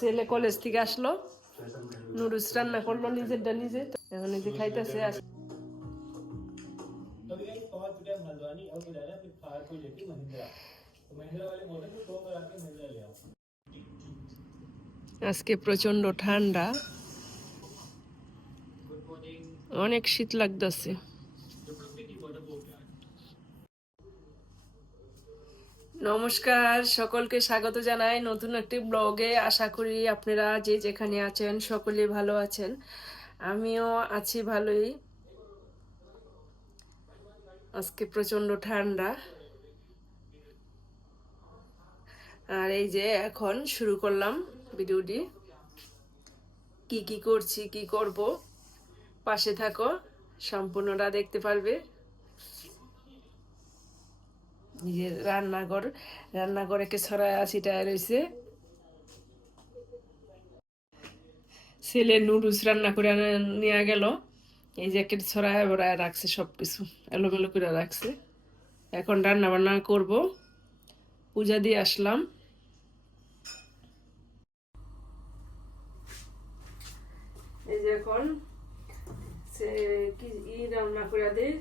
ছেলে কলেজ থেকে আসলো। রান্না করল আজকে প্রচণ্ড ঠান্ডা। অনেক শীত লাগতেছে। নমস্কার, সকলকে স্বাগত জানাই নতুন একটি ব্লগে। আশা করি আপনারা যে যেখানে আছেন সকলে ভালো আছেন। আমিও আছি ভালোই। আজকে প্রচণ্ড ঠান্ডা। আর এই যে এখন শুরু করলাম ভিডিওটি। কি কি করছি, কি করব? পাশে থাকো, সম্পূর্ণটা দেখতে পারবে। রান্নাঘর, রান্নাঘরে কে ছড়ায় আশিটায় রয়েছে ছেলে নুডলস রান্না করে নিয়ে গেল। এই যে একে ছড়ায় ভরায় রাখছে সব কিছু এলোমেলো করে রাখছে। এখন রান্না বান্না করব। পূজা দিয়ে আসলাম। এই যে এখন সে কি রান্না করে দিই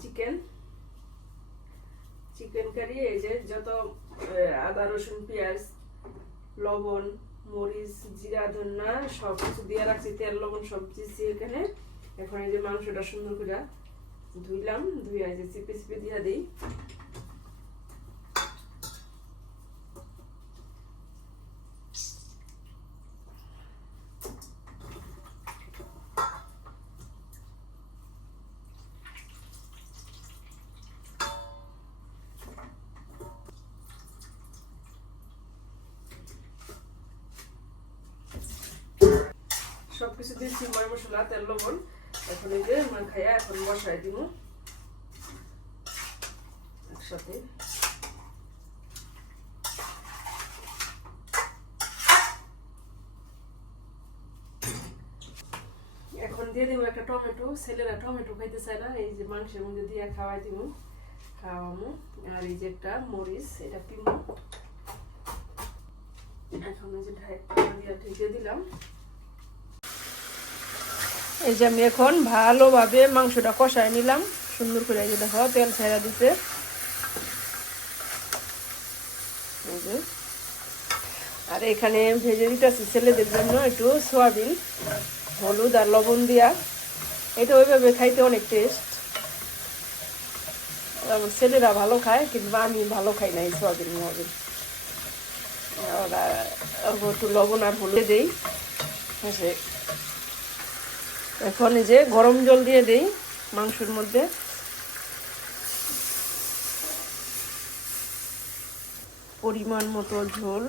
চিকেন। চিকেন কারি এই যে যত আদা, রসুন, পেঁয়াজ, লবণ, মরিচ, জিরা, ধন্যা সব কিছু দিয়ে রাখছি, তেল, লবণ সব দিয়েছি এখানে এখন এই যে মাংসটা সুন্দর করে ধুইলাম ধুয়ে এই যে চিপে চিপে দিয়া দিই। সব কিছু দিচ্ছি ময় মশলা, তেল, লবণ। এখন এই যে খাইয়া এখন বসাই দিব একসাথে। এখন দিয়ে দিব একটা টমেটো। ছেলেরা টমেটো খাইতে চায় না, এই যে মাংসের মধ্যে দিয়ে খাওয়াই দিব খাওয়ামো। আর এই যে একটা মরিচ, এটা পিমো। এখন যে ঢাই দিয়ে ঢেকে দিলাম। এই যে আমি এখন ভালোভাবে মাংসটা কষায় নিলাম। সুন্দর করে এই দেখো, তেল ফেরা দিতে। আর এখানে ভেজে দিতেছি ছেলেদের জন্য একটু সোয়াবিন, হলুদ আর লবণ দিয়া। এটা ওইভাবে খাইতে অনেক টেস্ট আমার ছেলেরা ভালো খায়, কিন্তু আমি ভালো খাই না এই সোয়াবিন মোয়াবিন একটু লবণ আর হলুদ দেই। এখন এই যে গরম জল দিয়ে দেই মাংসের মধ্যে। পরিমাণ মতো ঝোল।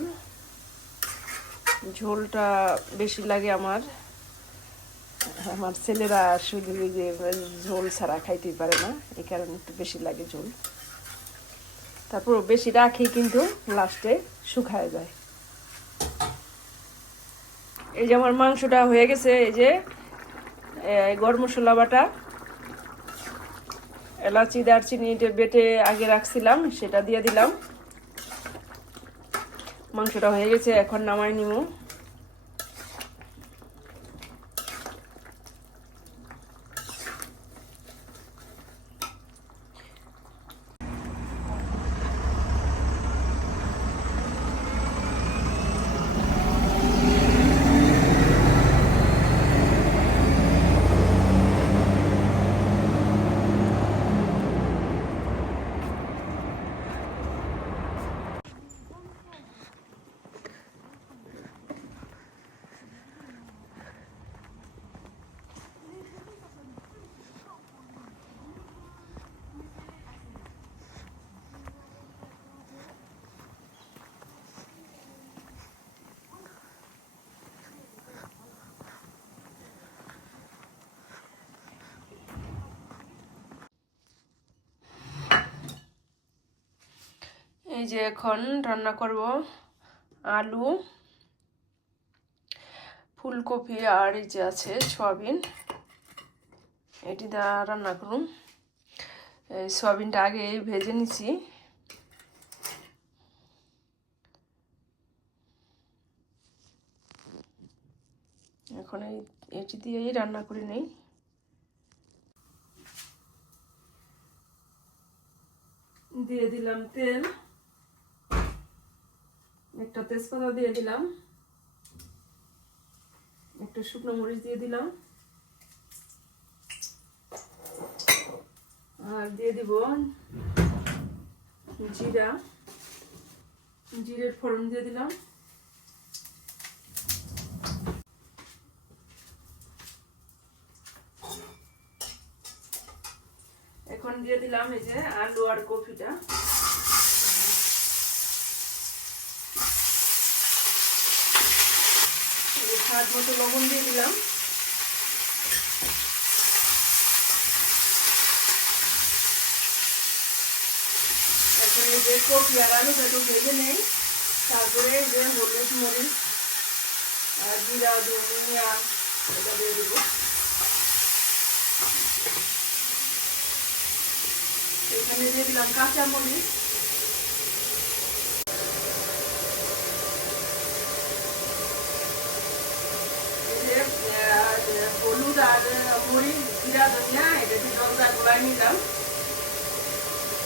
ঝোলটা বেশি লাগে আমার। আমার ছেলেরা শুধু ওই যে ঝোল ছাড়া খাইতেই পারে না, এই কারণে একটু বেশি লাগে ঝোল। তারপর বেশি রাখি কিন্তু লাস্টে শুকায় যায়। এই যে আমার মাংসটা হয়ে গেছে, এই যে গরম মশলা বাটা, এলাচি, দারচিনি এটা বেটে আগে রাখছিলাম, সেটা দিয়ে দিলাম। মাংসটা হয়ে গেছে, এখন নামাই নিব। এই যে এখন রান্না করব আলু, ফুলকপি আর এই যে আছে সয়াবিন। এটি দা রান্না করুন। সয়াবিনটা আগে ভেজে নিছি। এখন এই, এটি দিয়েই রান্না করে নেই। দিয়ে দিলাম তেল। একটা তেজপাতা দিয়ে দিলাম। একটা শুকনো মরিচ দিয়ে দিলাম। আর দিয়ে দিব জিরা। জিরের ফোড়ন দিয়ে দিলাম। এখন দিয়ে দিলাম এই যে আলু আর কফিটা এই যে স্বাদ মতো লবণ দিয়ে দিলাম। এই যে কফি আর আলুটা ভেজে নেই। তারপরে যে হলুদ মরিচ আর জিরা, ধনিয়া, এটা দিয়ে দেবো। এখানে দিয়ে দিলাম কাঁচা মরিচ এই যে, আহ, হলুদ আর জিরা ধনিয়া এটা দিয়ে জলটা গোলায় নিলাম।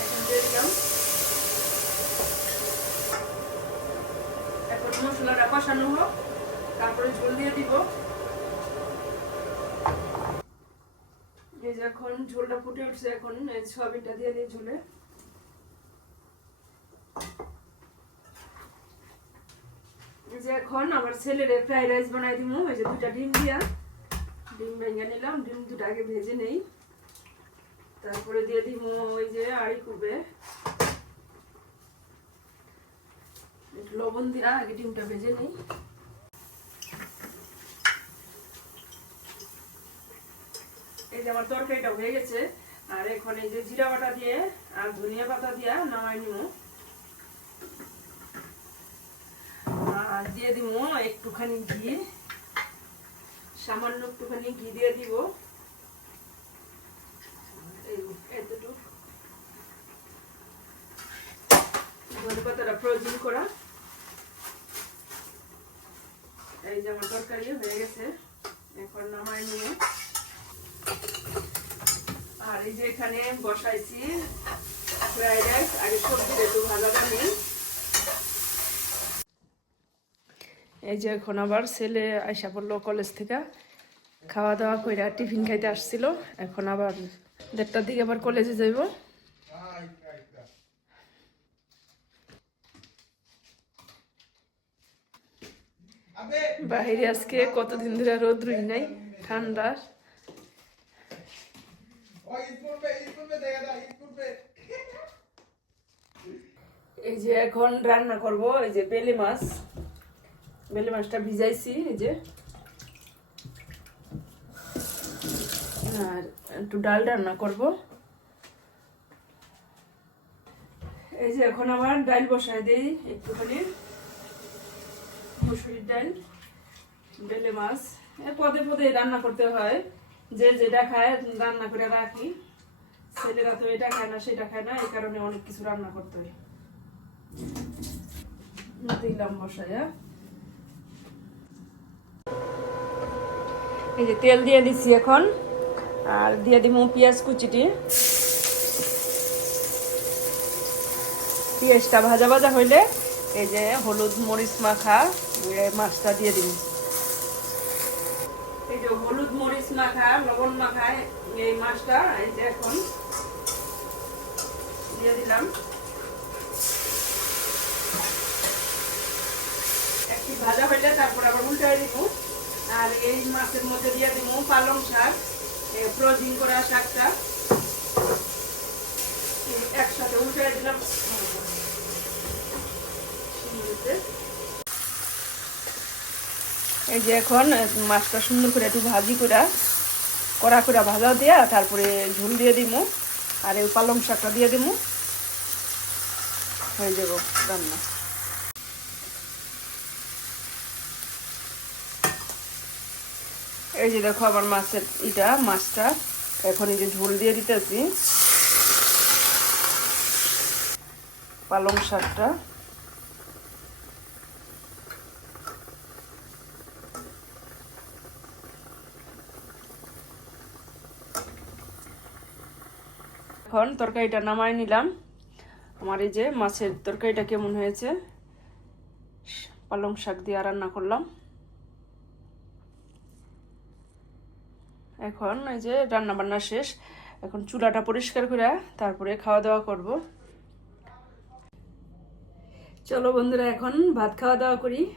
এখন দিয়ে দিলাম। এখন মশলাটা কষানো হোক, তারপরে ঝোল দিয়ে দিব। এই যে এখন ঝোলটা ফুটে উঠছে, এখন সয়াবিনটা দিয়ে দিই ঝোলে। যে এখন আমার ছেলেরে ফ্রাইড রাইস বানাই দিব এই যে দুটা ডিম দিয়া। ডিম ভেঙে নিলাম, ডিম দুটো আগে ভেজে নেই। তারপরে দিয়ে দিব ওই যে আড়ি কুবে লবণ দিয়া আগে ডিমটা ভেজে নেই। এই যে আমার তরকারিটা হয়ে গেছে। আর এখন এই যে জিরা বাটা দিয়ে আর ধনিয়া পাতা দিয়া নামাই নিব। আর দিয়ে দিব একটুখানি ঘি। সামান্য একটুখানি ঘি দিয়ে দিব। এতটুকু। ফ্রোজিং করা। এই যে আমার তরকারি হয়ে গেছে, এখন নামাই নিয়ে। আর এই যে এখানে বসাইছি, ফ্রাইড রাইস আগে সবজিটা একটু ভালো বানিয়ে এই যে এখন আবার ছেলে আইসা পড়ল কলেজ থেকে। খাওয়া দাওয়া করে টিফিন খাইতে আসছিল। এখন আবার দেড়টার দিকে আবার কলেজে যাইব। বাইরে আজকে কতদিন ধরে রোদ্রুই নাই, ঠান্ডা। এই যে এখন রান্না করব, এই যে বেলে মাছ। বেলে মাছটা ভিজাইছি এই যে। আর একটু ডাল রান্না করব। এই যে এখন আবার ডাল বসাই দিই একটুখানি। মুসুরির ডাল, বেলে মাছ। পদে পদে রান্না করতে হয়। যে যেটা খায় রান্না করে রাখি। ছেলেরা তো এটা খায় না, সেটা খায় না, এই কারণে অনেক কিছু রান্না করতে হয়। দিলাম বসায়া। এই যে তেল দিয়ে দিচ্ছি এখন। আর দিয়ে দিব পেঁয়াজ কুচিটি। পেঁয়াজটা ভাজা ভাজা হইলে এই যে হলুদ মরিচ মাখা মাছটা দিয়ে দিব এই যে হলুদ মরিচ মাখা, লবণ মাখা, এই মাছটা এই যে এখন দিয়ে দিলাম। একটু ভাজা হইলে তারপর আবার উল্টাই দিব। আর এই মাছের মধ্যে দিয়ে দিব পালং শাক ফ্রোজিং করা শাকটা। একসাথে উঠে দিলাম। এই যে এখন মাছটা সুন্দর করে একটু ভাজি করে কড়া করে ভাজা দিয়া তারপরে ঝুল দিয়ে দিব আর এই পালং শাকটা দিয়ে দিব হয়ে যাব রান্না। এই যে দেখো আমার মাছের এটা মাছটা। এখন এই যে ঝোল দিয়ে দিতেছি। পালং শাকটা। এখন তরকারিটা নামায় নিলাম। আমার এই যে মাছের তরকারিটা কেমন হয়েছে, পালং শাক দিয়ে রান্না করলাম। এখন এই যে রান্না বান্না শেষ, এখন চুলাটা পরিষ্কার করে তারপরে খাওয়া দাওয়া করব। চলো বন্ধুরা, এখন ভাত খাওয়া দাওয়া করি।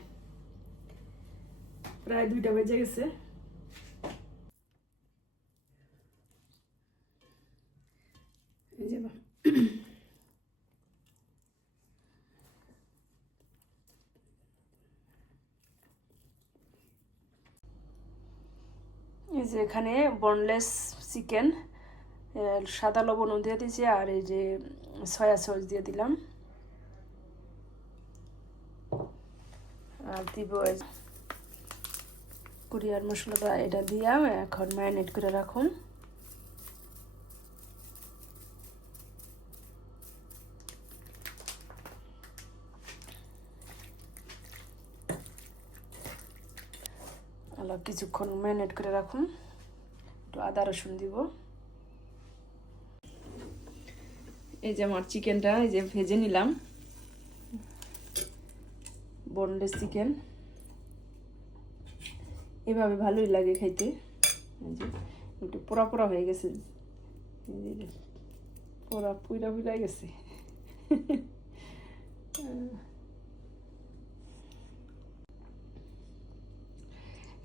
প্রায় দুইটা বেজে গেছে এই যে বা- এই যে এখানে বনলেস চিকেন সাদা লবণও দিয়ে দিয়েছি আর এই যে সয়া সস দিয়ে দিলাম। আর দিব কুরিয়ার মশলাটা, এটা দিয়া এখন ম্যারিনেট করে রাখুন। কিছুক্ষণ ম্যারিনেট করে রাখুন। একটু আদা রসুন দিব। এই যে আমার চিকেনটা, এই যে ভেজে নিলাম। বোনলেস চিকেন এভাবে ভালোই লাগে খাইতে একটু পোড়া পোড়া হয়ে গেছে। পোড়া পুইরা পুইরা গেছে।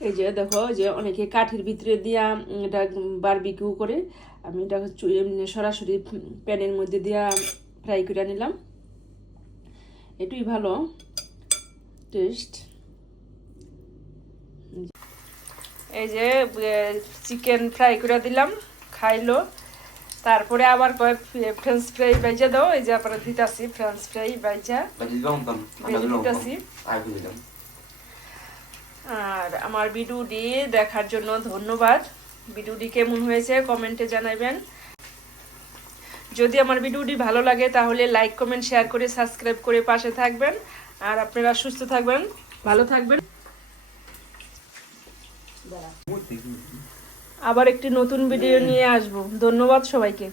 এই যে দেখো যে অনেকে কাঠির ভিতরে দিয়া এটা বারবিকিউ করে। আমি এটা সরাসরি প্যানের মধ্যে দিয়া ফ্রাই করে নিলাম। এটুই ভালো। টেস্ট এই যে চিকেন ফ্রাই করে দিলাম খাইলো। তারপরে আবার কয়েক ফ্রেঞ্চ ফ্রাই বাইজা দাও। এই যে আপনারা দিতাছি ফ্রেঞ্চ ফ্রাই বাইজা দিতাছি। আমার ভিডিওটি দেখার জন্য ধন্যবাদ। ভিডিওটি কেমন হয়েছে কমেন্টে জানাবেন। যদি আমার ভিডিওটি ভালো লাগে তাহলে লাইক, কমেন্ট, শেয়ার করে সাবস্ক্রাইব করে পাশে থাকবেন। আর আপনারা সুস্থ থাকবেন, ভালো থাকবেন। আবার একটি নতুন ভিডিও নিয়ে আসব। ধন্যবাদ সবাইকে।